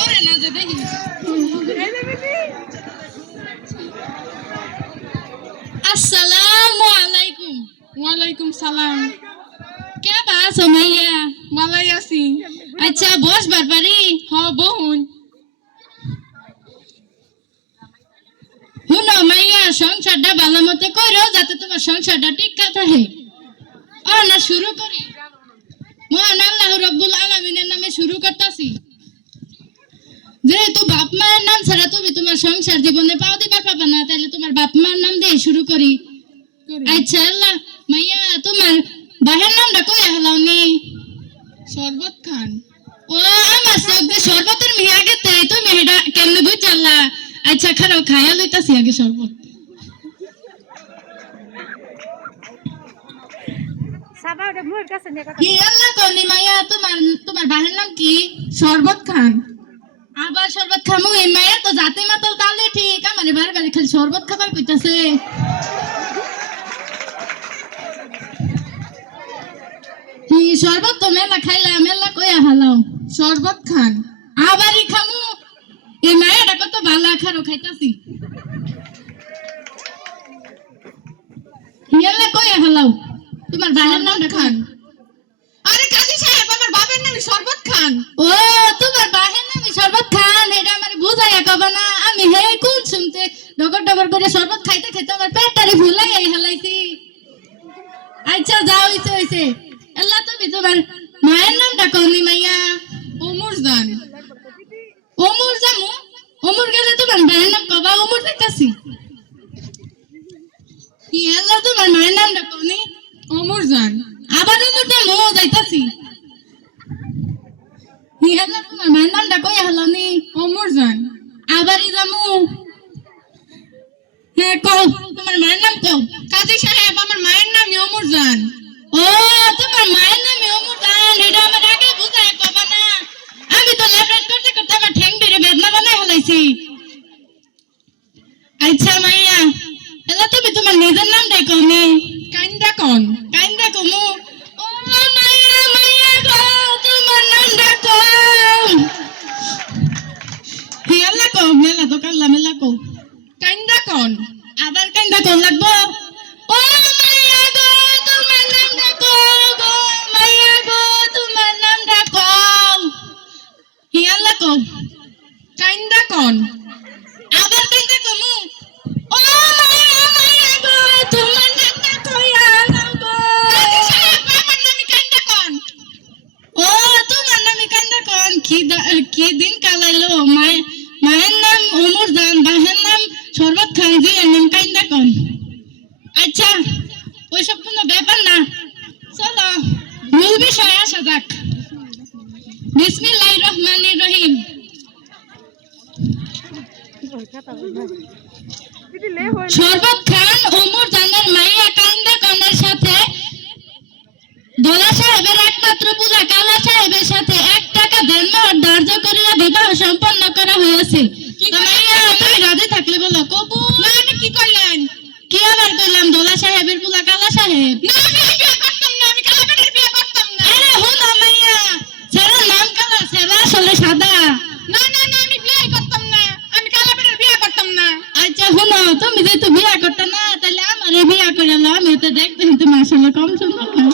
ওরে না যে দেখি আসসালামু আলাইকুম। ওয়ালাইকুম সালাম। কে বাস মাইয়া? ভালাই আছি। আচ্ছা বস বারবারি হ বহুন। হুনো মাইয়া সংসারটা ভালো মতো করো যাতে তোমার সংসারটা টিকা থাকে। না শুরু করি। মহান আল্লাহ রাব্বুল আলামিনের নামে শুরু করতেছি। যেহেতু বাপ মায়ের নাম ছাড়া তুমি তোমার সংসার জীবনে পাও দিবার পাবা না, তাহলে তোমার বাপ মায়ের নাম দিয়ে শুরু করি। আচ্ছা আল্লাহ মাইয়া তোমার বাহের নামটা কই হলাওনি? শরবত খান। ও আমার সবদে শরবতের মিয়া গেতে তুমি এটা কেমনে বুঝালা? আচ্ছা খারাপ খায়া লইতাছি আগে শরবত। কি আল্লাহ কনি মাইয়া তোমার বাহের নাম কি? শরবত খান। আবার শরবত খামু? এই মাইয়া তো জাতে মাতাল তালে ঠিক আমার বারে বারে খালি শরবত খাবার কইতাছে। শরবত তো মেলা খাইলা মেলা কইয়া হালাও। শরবত খান। আবারই খামু? এই মায়াটা কত ভালো খারো খাইতাছি। মেলা কইয়া হালাও। তোমার বাবার নামটা খান। আরে কাজী সাহেব আমার বাবার নাম শরবত খান। ও তোমার বাবার নাম শরবত খান, এটা আমার বুঝাইয়া কবা না। আমি হে কোন শুনতে ডগর ডগর করে শরবত খাইতে খাইতে আমার পেটটারে ভুলাই হালাইছি। আচ্ছা যাও হইছে আল্লাহ তুমি তোমার মায়ের নামটা কওনি মাইয়া? ওমর জান। ওমর জামু? ওমর গেলে তোমার মায়ের নাম কবা? ওমর দেখতাছি। কি আল্লাহ তোমার মায়ের নামটা কওনি? ওমর জান। আবার ওমর জামু যাইতাছি। কি আল্লাহ তোমার মায়ের নামটা কই হলানি? ওমর জান। আবারই জামু? হ্যাঁ কও তোমার মায়ের নাম কও। কাজী সাহেব আমার মায়ের নাম ওমর জান। ও তোমার মায়ের নাম ওমর জান, এটা আমার আগে বুঝায় কবা না। আমি তো লেফট করতে করতে আমার ঠ্যাং বেড়ে বেদনা বানাই হলাইছি। আচ্ছা মাইয়া এলা তুমি তোমার নিজের নামটাই কওনি? কাইন্দা কোন। কাইন্দা কমু? ও মাইয়া মাইয়া গো তোমার নামটা কও। হি আল্লাহ কও মেলা তো কাল্লা মেলা কও। কাইন্দা কোন। আবার কাইন্দা কোন লাগবো? ও মাইয়া গো তোমার নামটা কও গো মাইয়া গো তোমার নামটা কও। হি আল্লাহ কও। কাইন্দা কোন। আবার কাইন্দা কমু? ও মাইয়া মাইয়া গো তোমার নামটা কইয়া লাও গো। কাজী সাহেব আমার নাম কাইন্দা কোন। ও তোমার নামে কান্দা কোন? কি দিন কালাইলো। মায়ের নাম ওমর জান, বাহের নাম শরবত খান, জিয়ের নাম কান্দা কোন। আচ্ছা ওইসব কোনো ব্যাপার না, চলো মূল বিষয়ে আসা যাক। বিসমিল্লাহির রহমানির রহিম। শরবত খান ওমর জানের মাইয়া কান্দা কোনের সাথে দোলা সাহেবের একমাত্র পূজা কালা সাহেবের সাথে 1 টাকা দেনমোহর ধার্য করিয়া বিবাহ সম্পন্ন করা হয়েছে। মাইয়া তুমি রাজি থাকলে বলো কবুল। না আপনি কি করলেন? কি আবার কইলাম? দোলা সাহেবের পূজা কালা সাহেব। না আমি বিয়ে করতাম না, আমি কালাকাটের বিয়ে করতাম না। আরে হুনা মাইয়া ছেলের নাম কালা, ছেলে আসলে সাদা। না না না আমি বিয়ে করতাম না, আমি কালাকাটের বিয়ে করতাম না। আচ্ছা হুনো তুমি যেহেতু বিয়া করতে না, তাহলে আমারে বিয়া করে লো। আমি তো দেখতে কিন্তু মাশাআল্লাহ কম সুন্দর না।